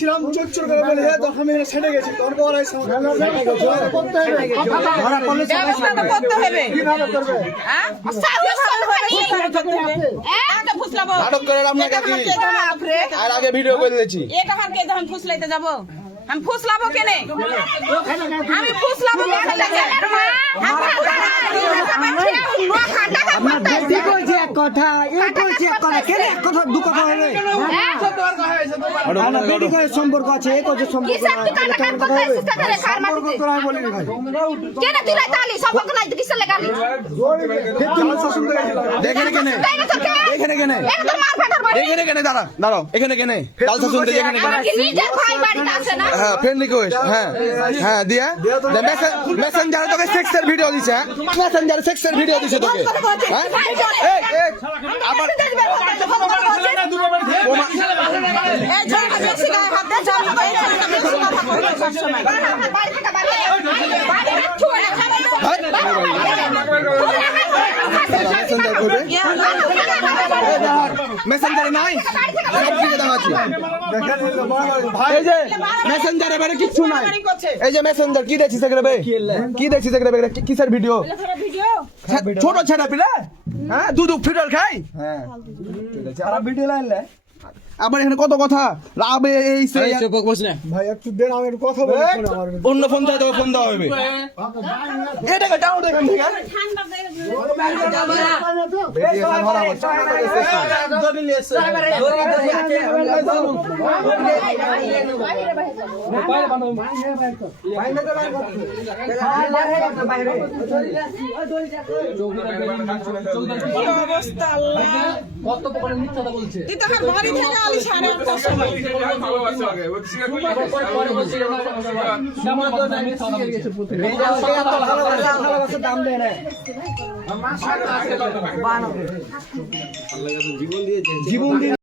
ছিলাম চোর চোর করে বলে তখন আমি সেটে গেছি তখন আর আগে ভিডিও করে দিয়েছি ফুসলাইতে যাবো আমি ফুসলাবো কেনে আমি ফুসলাবো কথা দু কথা হবে সম্পর্ক আছে দাঁড়াও এখানে কেনে কালসা শুনতে যেখানে হ্যাঁ ফ্রেন্ড রিকোয়েস্ট হ্যাঁ দিয়া মেসেঞ্জারে তোকে সেক্সের ভিডিও দিছে মেসেঞ্জারে সেক্সের ভিডিও দিছে তোকে আবার মেসেঞ্জারে নাই এই যে মেসেঞ্জারে বাইরে কিছু নাই এই যে মেসেঞ্জার কি দেখছিস এখানে কি দেখছিস এখানে কিসের ভিডিও ছোট ছেলে পিলে হ্যাঁ দুধ ফিডল খাই হ্যাঁ খারাপ ভিডিও লাইলে আবার এখানে কত কথা রাবে এই ভাই একটু দেন আমি একটু কথা বলি অন্য ফোন থেকে ফোন দেওয়া হবে এটাকে ডাউন দেখেন ঠিক আছে কত প্রকারের মিথ্যাটা বলছে বাড়ি থেকে আলি 8:30টার সময় দাম দেয় না জীবন দিয়ে